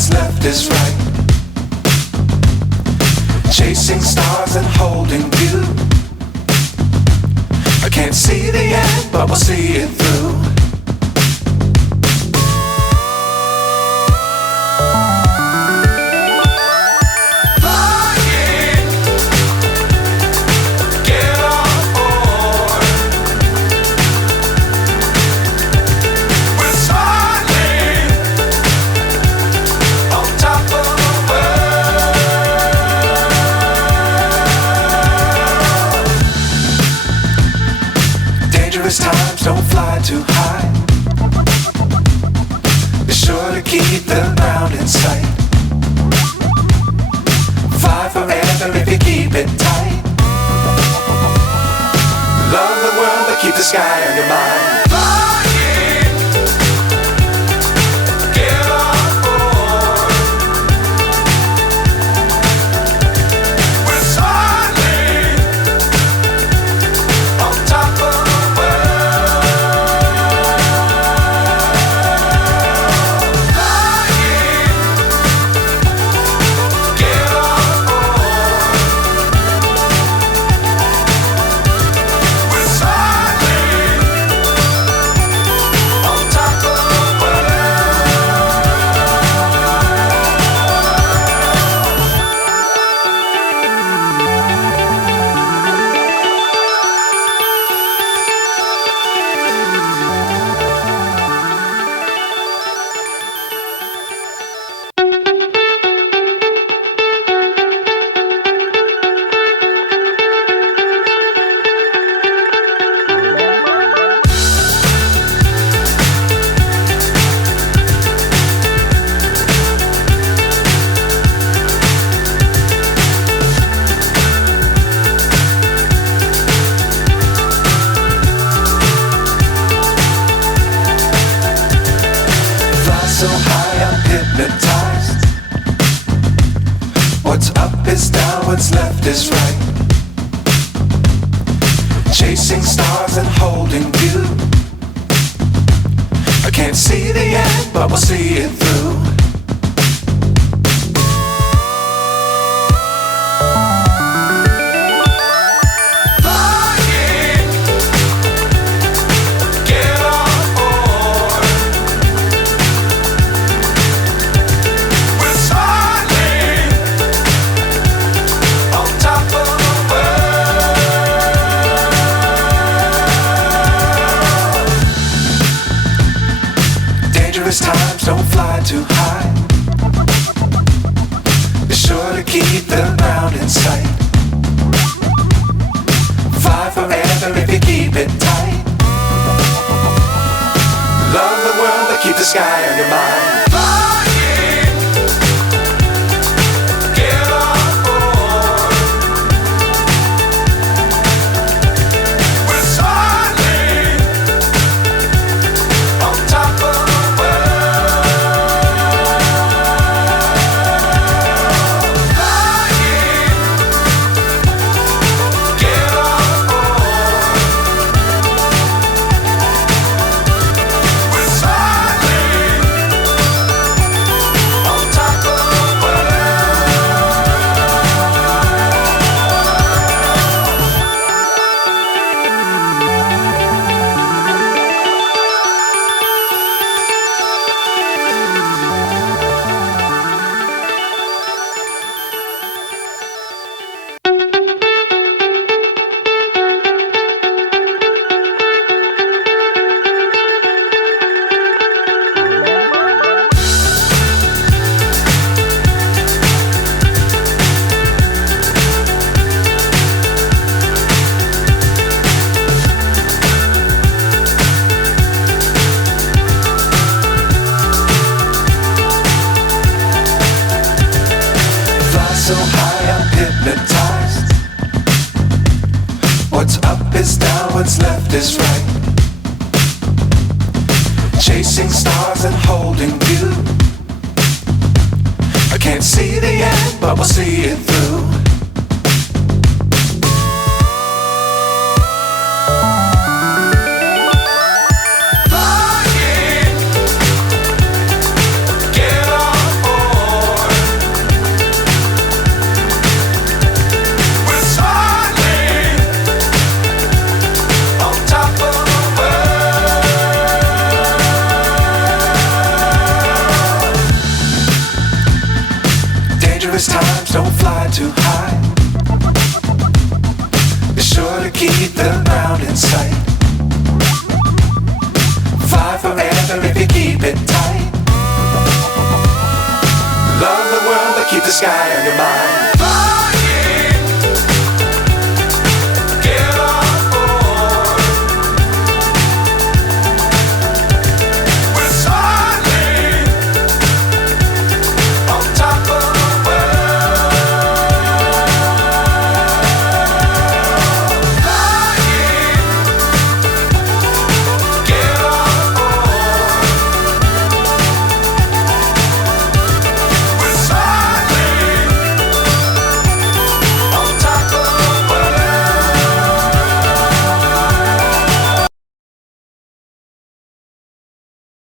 what's left is right. Chasing stars and holding you. I can't see the end, but we'll see it through. Times don't fly too high. Be sure to keep the ground in sight. Fly forever if you keep it tight. Love the world but keep the sky on your mind. So high I'm hypnotized. What's up is down, what's left is right. Chasing stars and holding you. I can't see the end, but we'll see it through. Times don't fly too high. Be sure to keep the ground in sight. Fly forever if you keep it tight. Love the world but keep the sky on your mind. So high I'm hypnotized. What's up is down, what's left is right. Chasing stars and holding you. I can't see the end, but we'll see it through. Flying, get on board. too high. Be sure to keep the ground in sight. Fly forever if you keep it tight. Love the world but keep the sky on your mind.